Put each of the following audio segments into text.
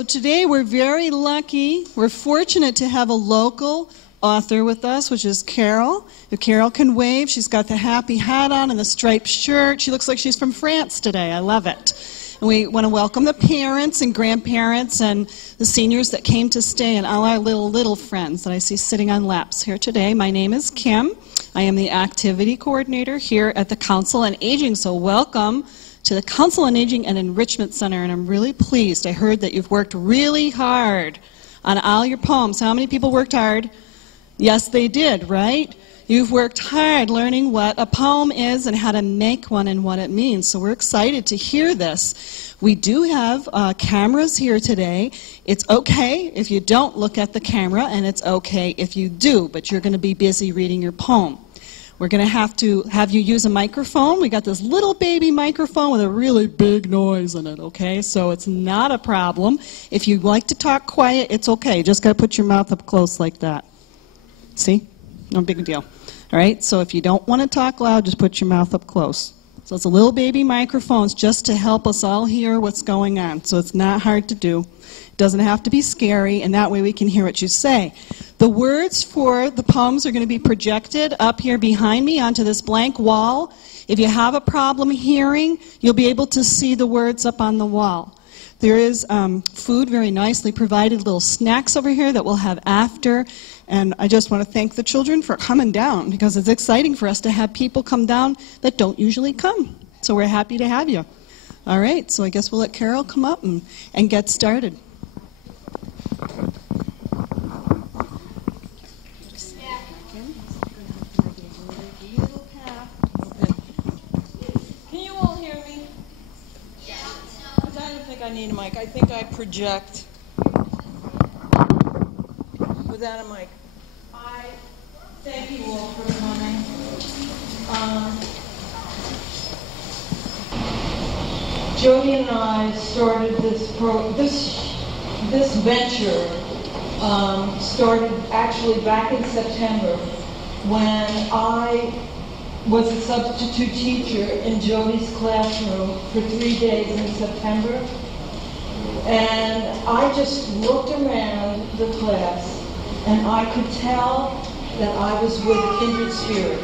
So today we're very lucky, we're fortunate to have a local author with us, which is Carol. If Carol can wave, she's got the happy hat on and the striped shirt. She looks like she's from France today. I love it. And we want to welcome the parents and grandparents and the seniors that came to stay and all our little friends that I see sitting on laps here today. My name is Kim. I am the activity coordinator here at the Council on Aging, so welcome to the Council on Aging and Enrichment Center, and I'm really pleased. I heard that you've worked really hard on all your poems. How many people worked hard? Yes, they did, right? You've worked hard learning what a poem is and how to make one and what it means, so we're excited to hear this. We do have cameras here today. It's okay if you don't look at the camera, and it's okay if you do, but you're going to be busy reading your poem. We're going to have you use a microphone. We got this little baby microphone with a really big noise in it, okay? So it's not a problem. If you like to talk quiet, it's okay. Just got to put your mouth up close like that. See? No big deal. All right? So if you don't want to talk loud, just put your mouth up close. So it's a little baby microphone. It's just to help us all hear what's going on. So it's not hard to do. It doesn't have to be scary, and that way we can hear what you say. The words for the poems are going to be projected up here behind me onto this blank wall. If you have a problem hearing, you'll be able to see the words up on the wall. There is food very nicely provided, little snacks over here that we'll have after. And I just want to thank the children for coming down, because it's exciting for us to have people come down that don't usually come. So we're happy to have you. All right, so I guess we'll let Carol come up and get started. I need a mic. I think I project without a mic. I thank you all for coming. Jody and I started this venture started actually back in September when I was a substitute teacher in Jody's classroom for 3 days in September. And I just looked around the class, and I could tell that I was with a kindred spirit.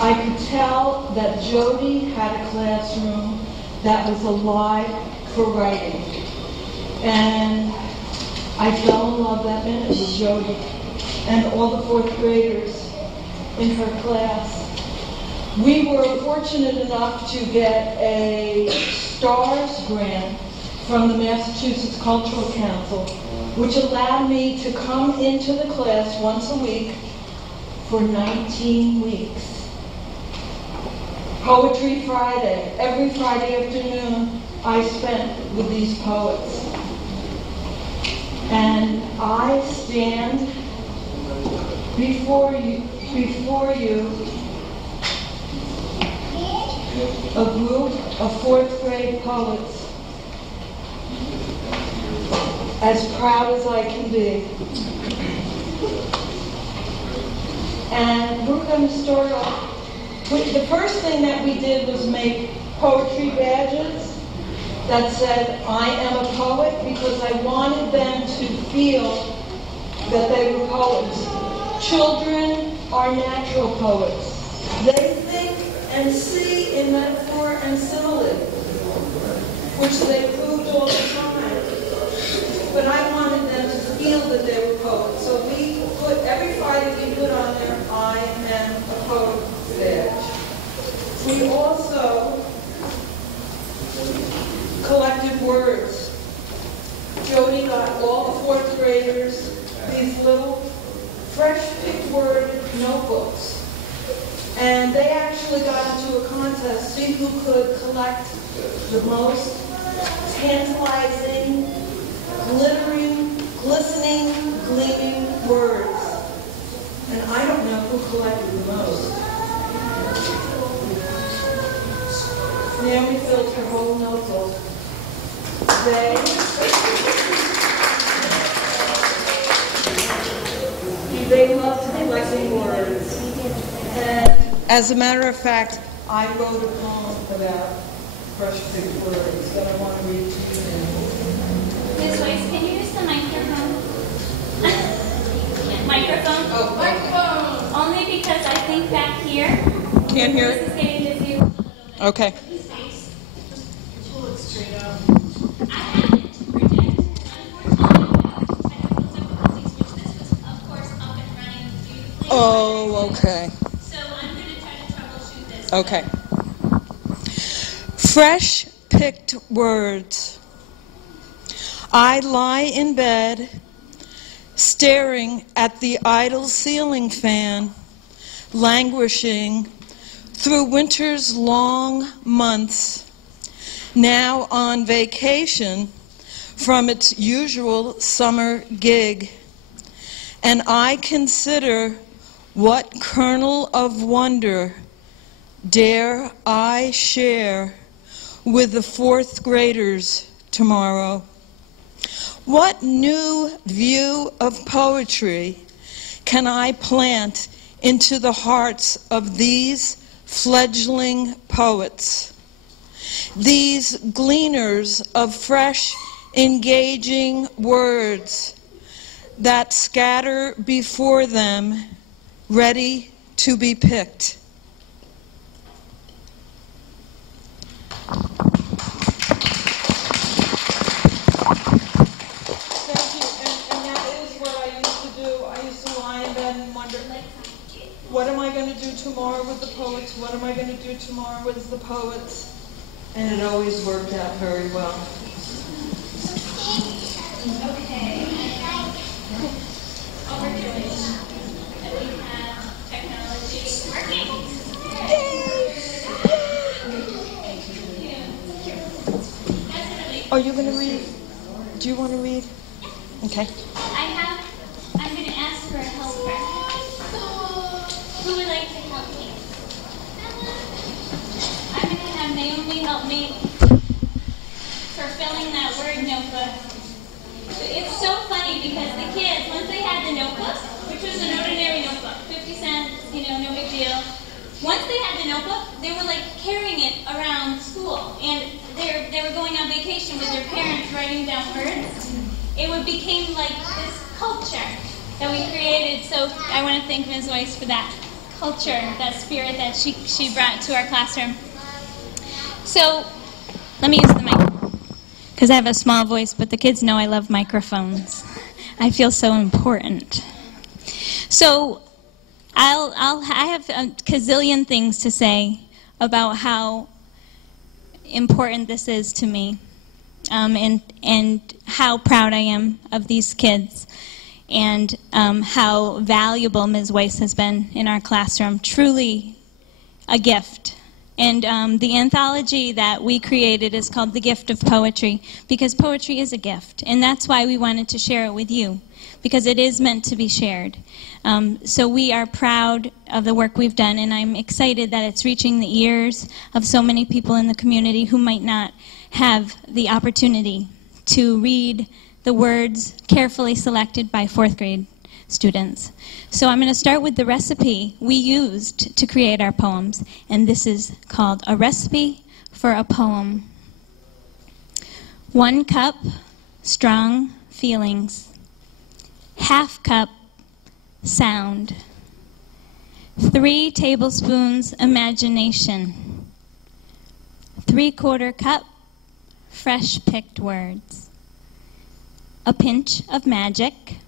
I could tell that Jody had a classroom that was alive for writing. And I fell in love that minute with Jody and all the fourth graders in her class. We were fortunate enough to get a STARS grant from the Massachusetts Cultural Council, which allowed me to come into the class once a week for 19 weeks. Poetry Friday. Every Friday afternoon I spent with these poets. And I stand before you a group of fourth grade poets, as proud as I can be. And we're going to start off with the first thing that we did was make poetry badges that said, I am a poet, because I wanted them to feel that they were poets. Children are natural poets. They think and see in metaphor and simile, which they proved all the time. But I wanted them to feel that they were poets. So we put, every Friday we put on there, I am a poet badge. We also collected words. Jody got all the fourth graders these little fresh picked word notebooks. And they actually got into a contest, see who could collect the most tantalizing, glittering, glistening, gleaming words. And I don't know who collected the most. Naomi filled her whole notebook. They loved collecting words. And as a matter of fact, I wrote a poem about fresh picked words that I want to read to you now. Ms. Weiss, can you use the microphone? Microphone? Oh, microphone. Only because I think back here, Can't hear this it? is getting diffused. Okay. I haven't projected, unfortunately. I have those difficulties, which this was, of course, up and running beautifully. Oh, okay. So I'm going to try to troubleshoot this. Okay. Fresh picked words. I lie in bed, staring at the idle ceiling fan, languishing through winter's long months, now on vacation from its usual summer gig. And I consider what kernel of wonder dare I share with the fourth graders tomorrow. What new view of poetry can I plant into the hearts of these fledgling poets, these gleaners of fresh, engaging words that scatter before them, ready to be picked? What am I going to do tomorrow with the poets? What am I going to do tomorrow with the poets? And it always worked out very well. Okay. Overjoyed that we have technology working. Are you going to read? Do you want to read? Okay. I'm going to ask for a helper. Who would like to help me? I'm going to have Naomi help me for filling that word notebook. It's so funny because the kids, once they had the notebook, which was an ordinary notebook, 50 cents, no big deal. Once they had the notebook, they were like carrying it around school, and they were going on vacation with their parents writing down words. It became like this culture that we created. So I want to thank Ms. Weiss for that culture, that spirit that she brought to our classroom. So let me use the mic because I have a small voice, but the kids know I love microphones. I feel so important. So I have a gazillion things to say about how important this is to me, and how proud I am of these kids, and how valuable Ms. Weiss has been in our classroom. Truly a gift. And the anthology that we created is called The Gift of Poetry, because poetry is a gift, and that's why we wanted to share it with you, because it is meant to be shared. So we are proud of the work we've done, and I'm excited that it's reaching the ears of so many people in the community who might not have the opportunity to read the words carefully selected by fourth grade students. So I'm going to start with the recipe we used to create our poems, and this is called A Recipe for a Poem. 1 cup, strong feelings. Half cup, sound. 3 tablespoons, imagination. 3/4 cup, fresh picked words. A pinch of magic.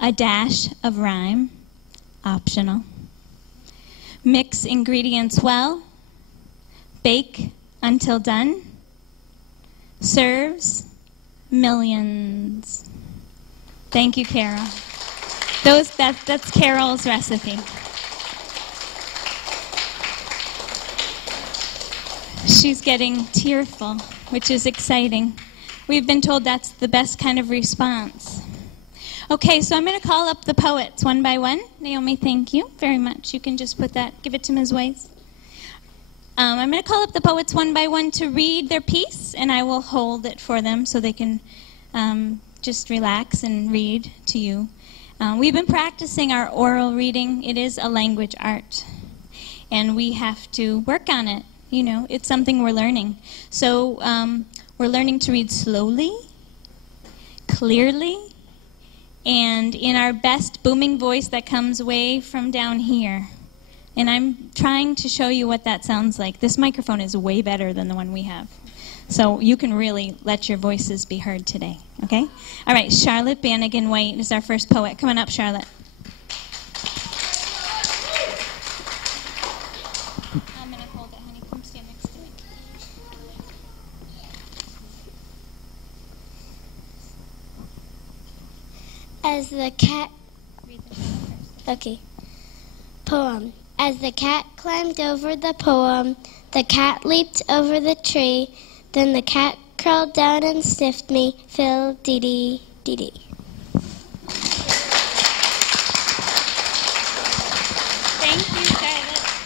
A dash of rhyme, optional. Mix ingredients well. Bake until done. Serves millions. Thank you, Carol. That's Carol's recipe. She's getting tearful, which is exciting. We've been told that's the best kind of response. Okay, so I'm going to call up the poets one by one. Naomi, thank you very much. You can just put that, give it to Ms. Weiss. I'm going to call up the poets one by one to read their piece, and I will hold it for them so they can just relax and read to you. We've been practicing our oral reading. It is a language art, and we have to work on it. It's something we're learning. So we're learning to read slowly clearly and in our best booming voice that comes way from down here. And I'm trying to show you what that sounds like. This microphone is way better than the one we have. So you can really let your voices be heard today, okay? All right, Charlotte Bannigan White is our first poet. Come on up, Charlotte. I'm going to hold it, honey. Come stand next to me. As the cat... Read the title first. Okay. Poem. As the cat climbed over the poem, the cat leaped over the tree, then the cat crawled down and sniffed me, fiddle-dee-dee, dee-dee. Thank you, Charlotte.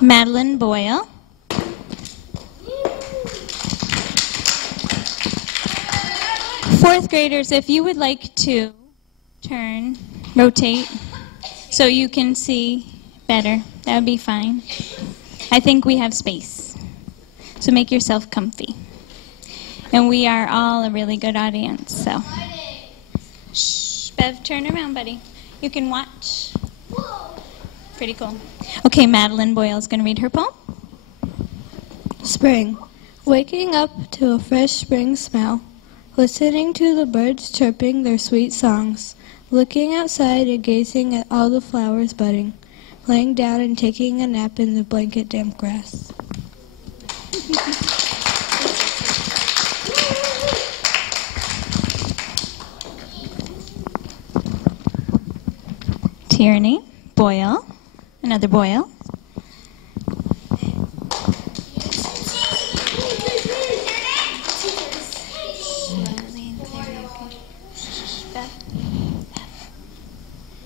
Madeline Boyle. Fourth graders, if you would like to rotate, so you can see better, that would be fine. I think we have space, so make yourself comfy. And we are all a really good audience, so. Shh, Bev, turn around, buddy. You can watch. Pretty cool. Okay, Madeline Boyle is going to read her poem. Spring. Waking up to a fresh spring smell, listening to the birds chirping their sweet songs, looking outside and gazing at all the flowers budding, laying down and taking a nap in the blanket damp grass. Tierney Boyle, another Boyle.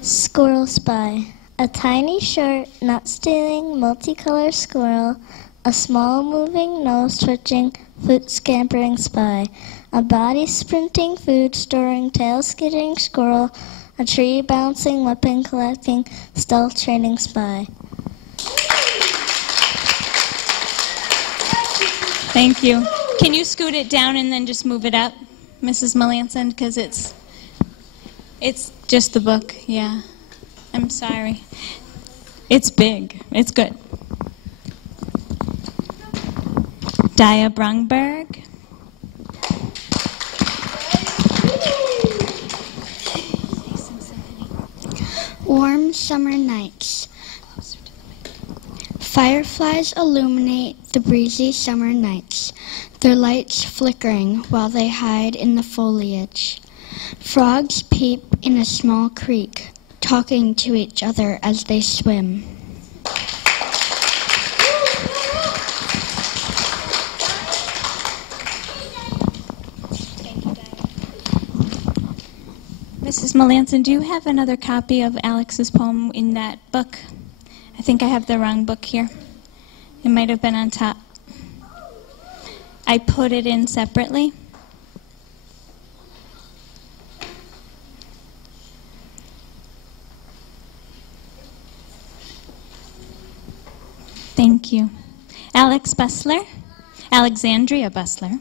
Squirrel spy. A tiny short, nut-stealing, multicolored squirrel, a small moving, nose-twitching, foot-scampering spy, a body-sprinting, food-storing, tail-skidding squirrel, a tree-bouncing, weapon-collecting, stealth-training spy. Thank you. Can you scoot it down and then just move it up, Mrs. Melanson, because it's just the book, yeah. I'm sorry. It's big. It's good. Dia Brungberg. Warm summer nights. Fireflies illuminate the breezy summer nights, their lights flickering while they hide in the foliage. Frogs peep in a small creek, talking to each other as they swim. Mrs. Melanson, do you have another copy of Alex's poem in that book? I think I have the wrong book here. It might have been on top. I put it in separately. Thank you. Alex Bustler, Alexandria Bustler.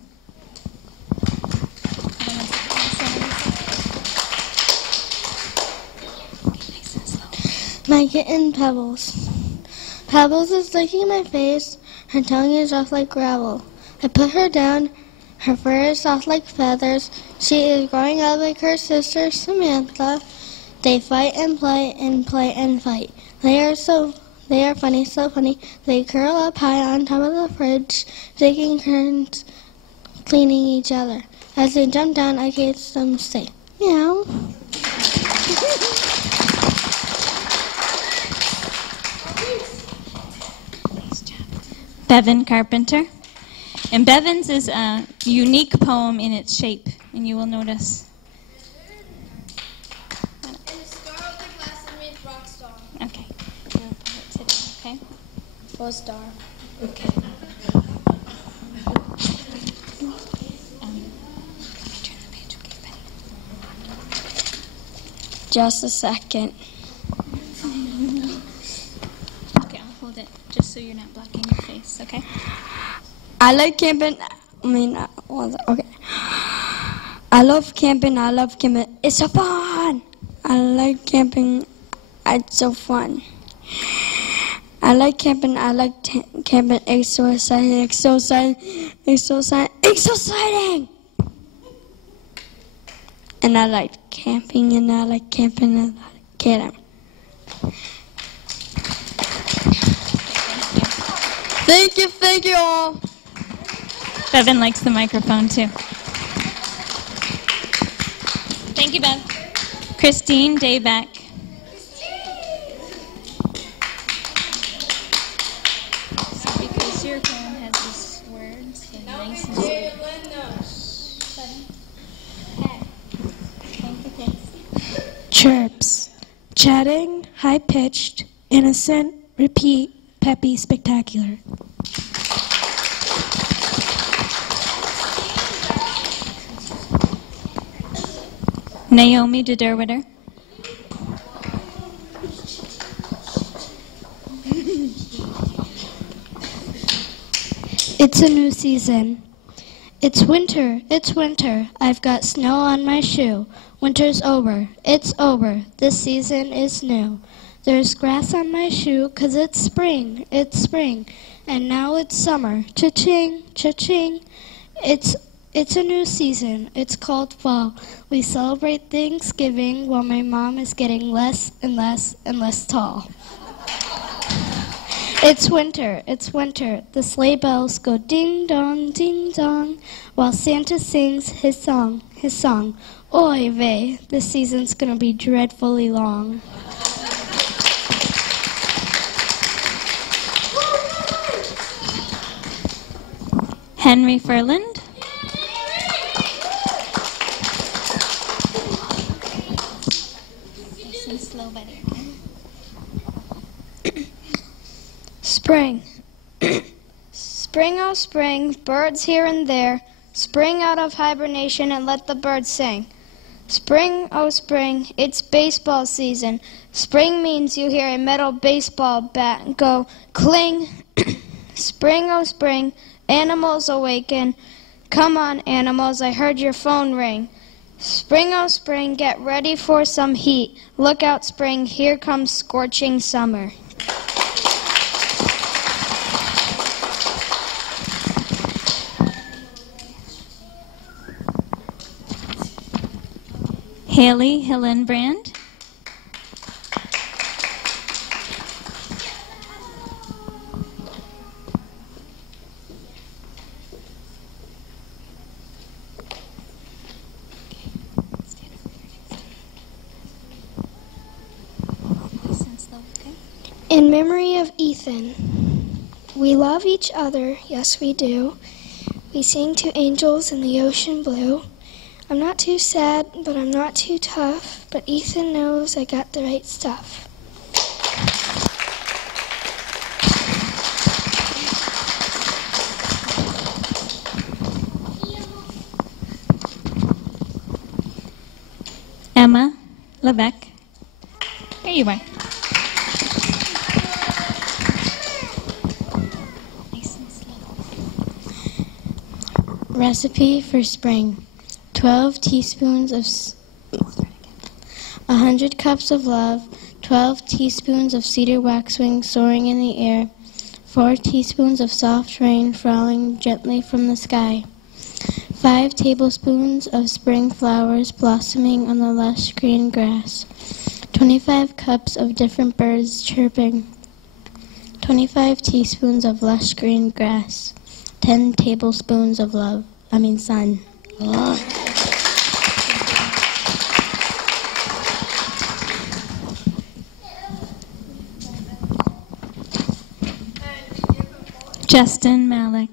My kitten Pebbles. Pebbles is licking my face, her tongue is rough like gravel. I put her down, her fur is soft like feathers. She is growing up like her sister Samantha. They fight and play and play and fight. They are funny, so funny. They curl up high on top of the fridge, taking turns cleaning each other. As they jump down, I hear them say, meow. Bevan Carpenter. And Bevan's is a unique poem in its shape, and you will notice. In the star of the glass that made rock star. Okay. We'll put it today, okay? Or star. Okay. Turn the page, okay, Betty? Just a second. Okay, I'll hold it just so you're not blocking your face, okay? I like camping. Okay. I love camping. It's so fun. I like camping. It's so fun. I like camping. Camping. It's so exciting. And I like camping, and I like camping, and I like camping. Thank you all. Bevan likes the microphone too. Thank you, Bev. Christine Daybeck. Because your poem has these words and nice and Chirps. Chatting, high-pitched, innocent, repeat, peppy, spectacular. Naomi de Derwitter. It's a new season. It's winter. I've got snow on my shoe. Winter's over. It's over. This season is new. There's grass on my shoe 'cause it's spring. And now it's summer. Cha-ching, cha-ching. It's a new season. It's called fall. We celebrate Thanksgiving while my mom is getting less and less and less tall. It's winter. The sleigh bells go ding dong, while Santa sings his song. Oy vey, this season's gonna be dreadfully long. Henry Furland. nice and slow, buddy. Spring. Spring, oh spring, birds here and there. Spring out of hibernation and let the birds sing. Spring, oh spring, it's baseball season. Spring means you hear a metal baseball bat go cling. Spring, oh spring, animals awaken. Come on, animals, I heard your phone ring. Spring, oh spring, get ready for some heat. Look out, spring, here comes scorching summer. Haley Hillenbrand. In memory of Ethan, we love each other, yes we do. We sing to angels in the ocean blue. I'm not too sad, but I'm not too tough, but Ethan knows I got the right stuff. Emma Levesque. There you are. Nice and slow. Recipe for spring. 12 teaspoons of 100 cups of love, 12 teaspoons of cedar waxwing soaring in the air, 4 teaspoons of soft rain falling gently from the sky, 5 tablespoons of spring flowers blossoming on the lush green grass, 25 cups of different birds chirping, 25 teaspoons of lush green grass, 10 tablespoons of sun. Ugh. Justin Malik.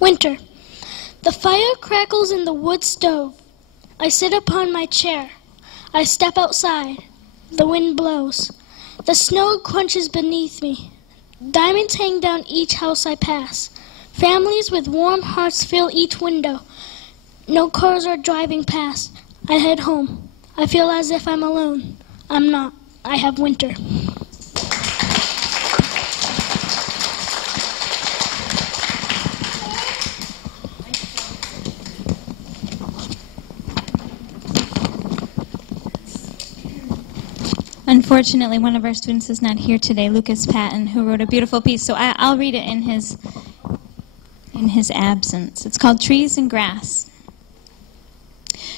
Winter. The fire crackles in the wood stove. I sit upon my chair. I step outside. The wind blows. The snow crunches beneath me. Diamonds hang down each house I pass. Families with warm hearts fill each window. No cars are driving past. I head home. I feel as if I'm alone. I'm not. I have winter. Unfortunately, one of our students is not here today, Lucas Patton, who wrote a beautiful piece. So I'll read it in his absence. It's called Trees and Grass.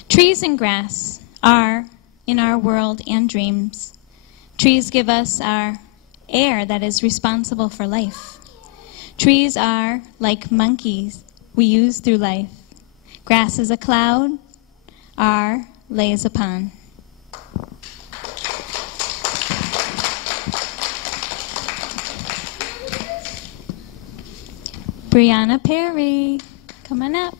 Trees and grass are in our world and dreams. Trees give us our air that is responsible for life. Trees are like monkeys we use through life. Grass is a cloud, our lays upon. Brianna Perry, come on up.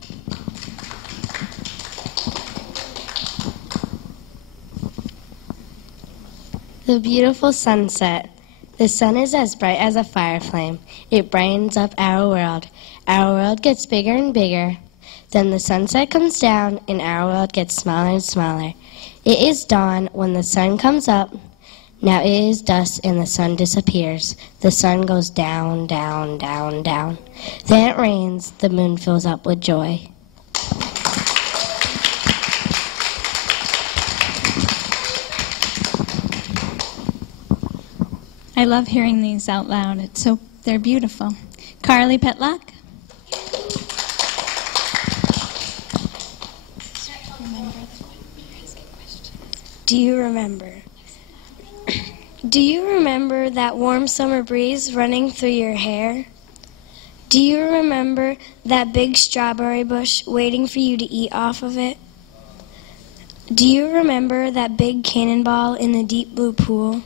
The beautiful sunset. The sun is as bright as a fire flame. It brightens up our world. Our world gets bigger and bigger. Then the sunset comes down and our world gets smaller and smaller. It is dawn when the sun comes up. Now it is dusk and the sun disappears. The sun goes down, down, down, down. Then it rains. The moon fills up with joy. I love hearing these out loud. They're beautiful. Carly Petlock. Do you remember? Do you remember that warm summer breeze running through your hair? Do you remember that big strawberry bush waiting for you to eat off of it? Do you remember that big cannonball in the deep blue pool?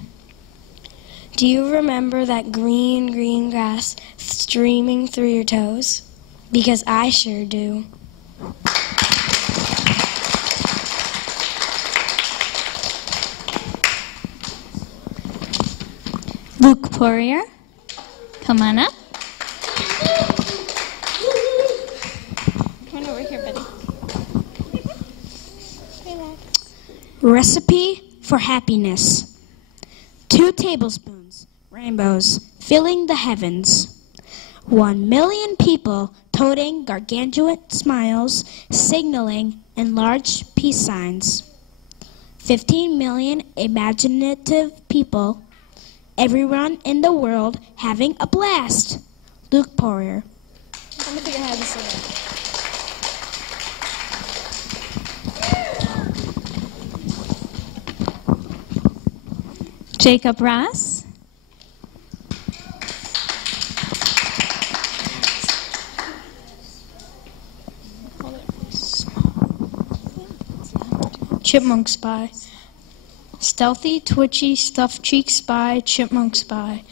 Do you remember that green, green grass streaming through your toes? Because I sure do. Luke Poirier, come on up. Come on over here, buddy. Recipe for happiness. 2 tablespoons, rainbows filling the heavens. 1 million people toting gargantuan smiles, signaling in large peace signs. 15 million imaginative people, everyone in the world having a blast. Luke Poirier. I'm gonna figure out how to say that. Jacob Ross. Chipmunk spy. Stealthy, twitchy, stuffed cheek spy, chipmunk spy.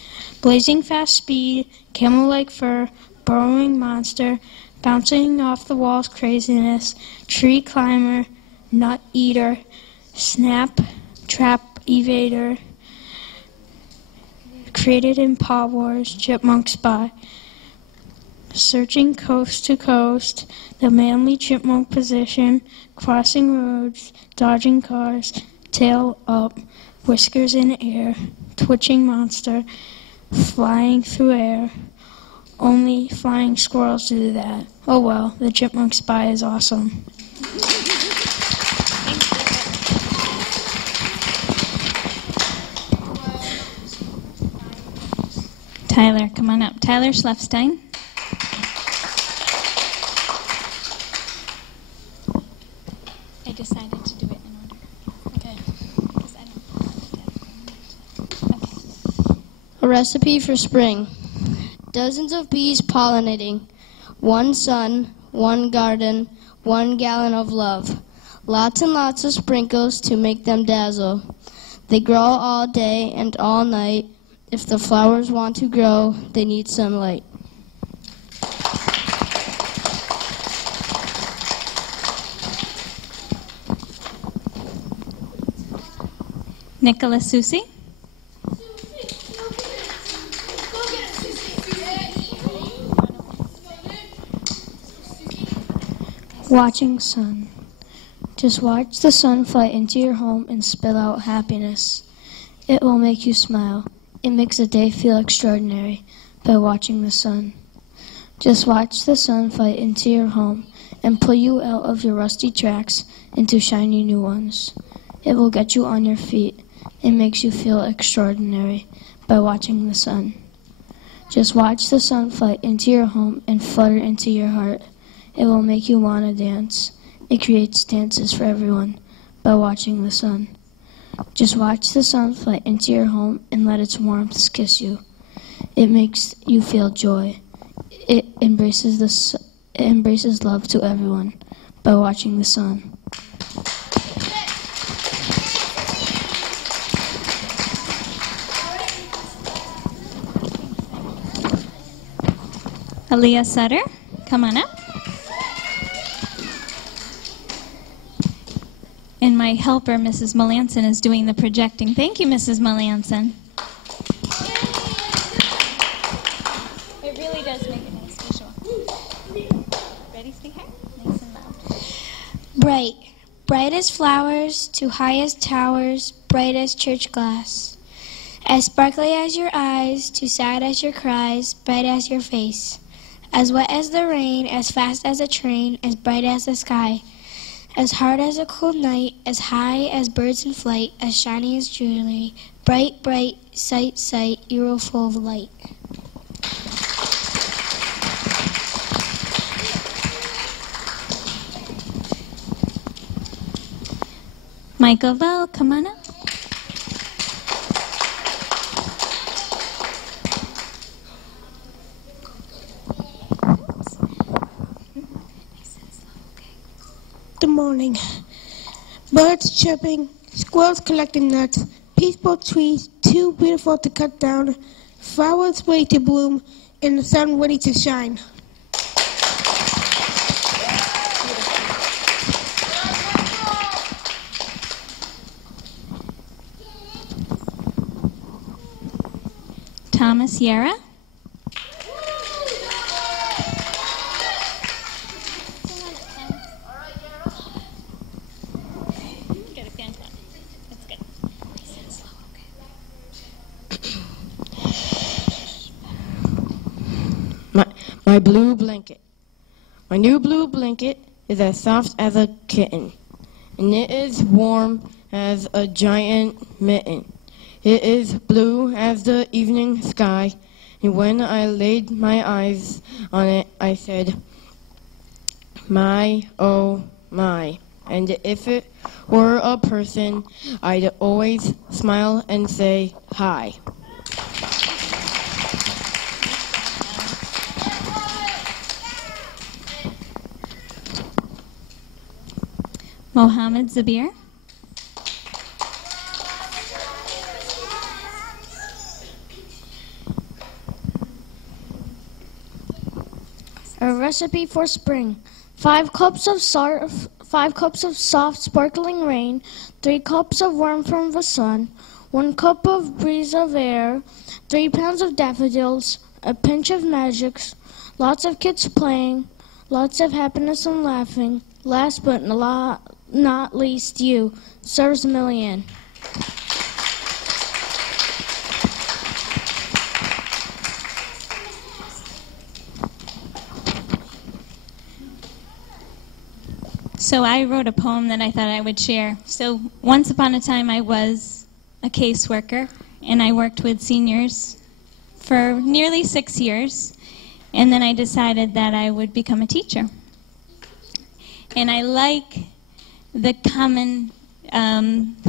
Blazing fast speed, camel-like fur, burrowing monster, bouncing off the walls craziness, tree climber, nut eater, snap, trap evader, created in Paw Wars, chipmunk spy. Searching coast to coast, the manly chipmunk position, crossing roads, dodging cars, tail up, whiskers in air, twitching monster, flying through air. Only flying squirrels do that. Oh well, the chipmunk spy is awesome. Tyler, come on up. Tyler Schlefstein. I decided to do it in order. Okay. Because I don't okay. A recipe for spring. Dozens of bees pollinating. 1 sun, 1 garden, 1 gallon of love. Lots and lots of sprinkles to make them dazzle. They grow all day and all night. If the flowers want to grow, they need sunlight. Nicholas Susi. Watching sun. Just watch the sun fly into your home and spill out happiness. It will make you smile. It makes a day feel extraordinary by watching the sun. Just watch the sun fly into your home and pull you out of your rusty tracks into shiny new ones. It will get you on your feet. It makes you feel extraordinary by watching the sun. Just watch the sun fly into your home and flutter into your heart. It will make you want to dance. It creates dances for everyone by watching the sun. Just watch the sun fly into your home and let its warmth kiss you. It makes you feel joy. It embraces love to everyone by watching the sun. Aaliyah Sutter, come on up. And my helper, Mrs. Melanson, is doing the projecting. Thank you, Mrs. Melanson. It really does make a nice visual. Ready, sweetheart? Nice and loud. Bright, bright as flowers, to high as towers, bright as church glass. As sparkly as your eyes, too sad as your cries, bright as your face. As wet as the rain, as fast as a train, as bright as the sky. As hard as a cold night, as high as birds in flight, as shiny as jewelry. Bright, bright, sight, sight, you are full of light. Michael Bell, come on up. Good morning. Birds chirping, squirrels collecting nuts, peaceful trees too beautiful to cut down, flowers ready to bloom, and the sun ready to shine. Thomas Yara. My blue blanket. My new blue blanket is as soft as a kitten, and it is warm as a giant mitten. It is blue as the evening sky, and when I laid my eyes on it, I said, my, oh my. And if it were a person, I'd always smile and say, hi. Mohammed Zabir. A recipe for spring. 5 cups of soft sparkling rain, 3 cups of warmth from the sun, 1 cup of breeze of air, 3 pounds of daffodils, a pinch of magics, lots of kids playing, lots of happiness and laughing. Last but not least, you. Serves a million. So I wrote a poem that I thought I would share. So once upon a time I was a caseworker, and I worked with seniors for nearly 6 years, and then I decided that I would become a teacher. And I like the common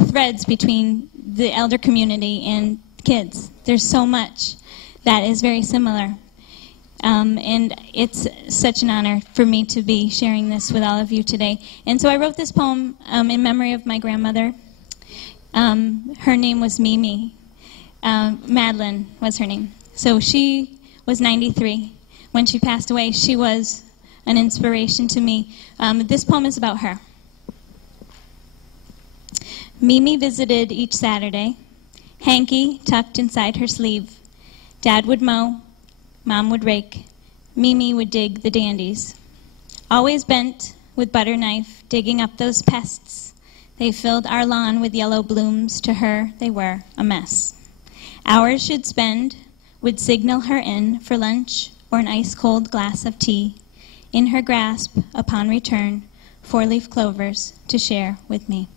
threads between the elder community and kids. There's so much that is very similar. And it's such an honor for me to be sharing this with all of you today. And so I wrote this poem in memory of my grandmother. Her name was Mimi. Madeline was her name. So she was 93. When she passed away, she was an inspiration to me. This poem is about her. Mimi visited each Saturday, hanky tucked inside her sleeve. Dad would mow, Mom would rake, Mimi would dig the dandies. Always bent, with butter knife, digging up those pests. They filled our lawn with yellow blooms. To her, they were a mess. Hours she'd spend would signal her in for lunch or an ice-cold glass of tea. In her grasp, upon return, 4-leaf clovers to share with me.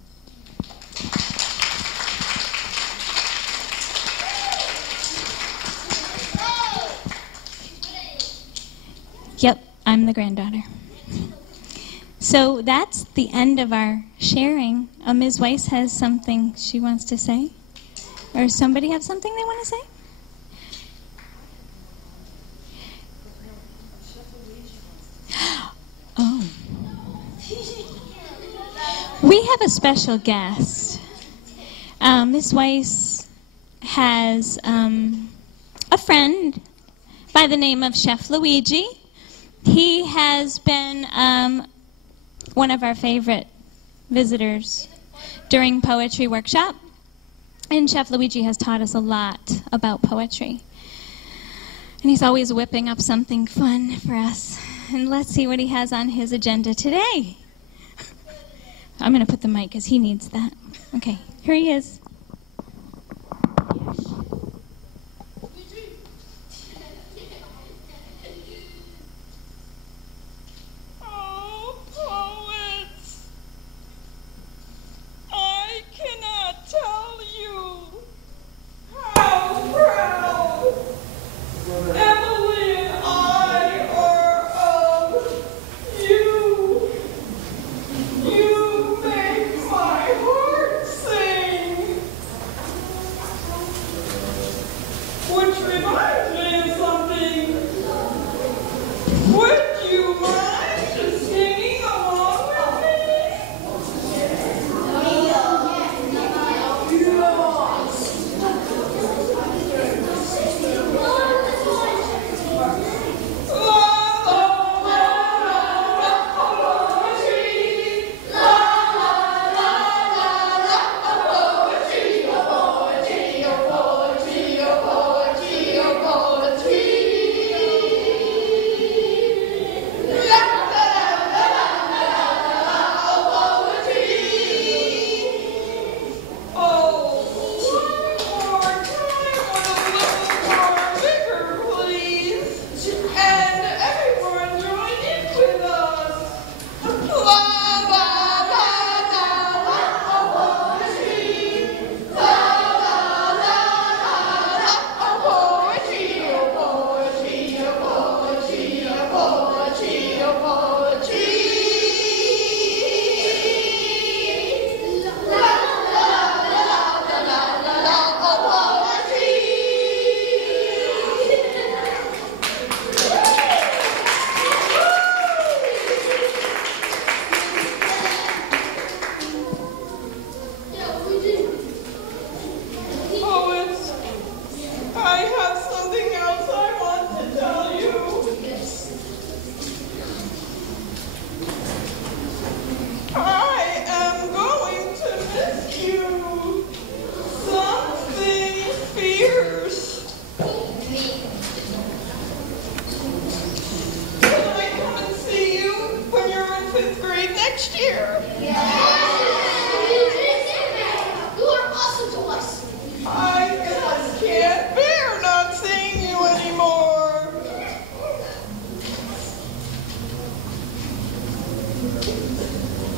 Yep, I'm the granddaughter. So that's the end of our sharing. Ms. Weiss has something she wants to say? Or somebody have something they want to say? Oh. We have a special guest. Ms. Weiss has a friend by the name of Chef Luigi. He has been one of our favorite visitors during Poetry Workshop. And Chef Luigi has taught us a lot about poetry. And he's always whipping up something fun for us. And let's see what he has on his agenda today. I'm going to put the mic because he needs that. Okay, here he is. Oh, poets, I cannot tell you how proud Emily and I are of you. You make my heart sing. Which reminds me of something. Would you mind singing along with me?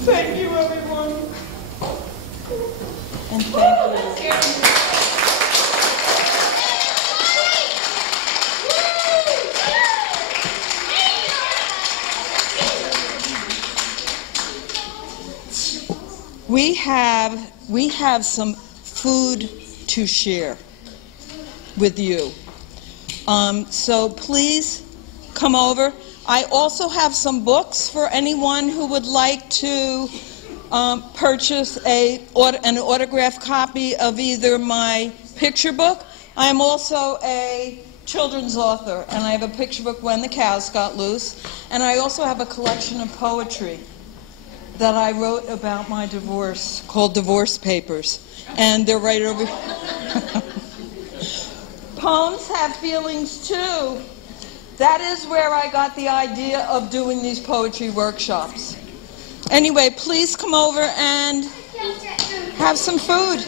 Thank you, everyone. And thank you. We have some food to share with you. So please come over. I also have some books for anyone who would like to purchase an autographed copy of either my picture book. I am also a children's author, and I have a picture book, When the Cows Got Loose, and I also have a collection of poetry that I wrote about my divorce called Divorce Papers, and they're right over here. Poems have feelings too. That is where I got the idea of doing these poetry workshops. Anyway, please come over and have some food.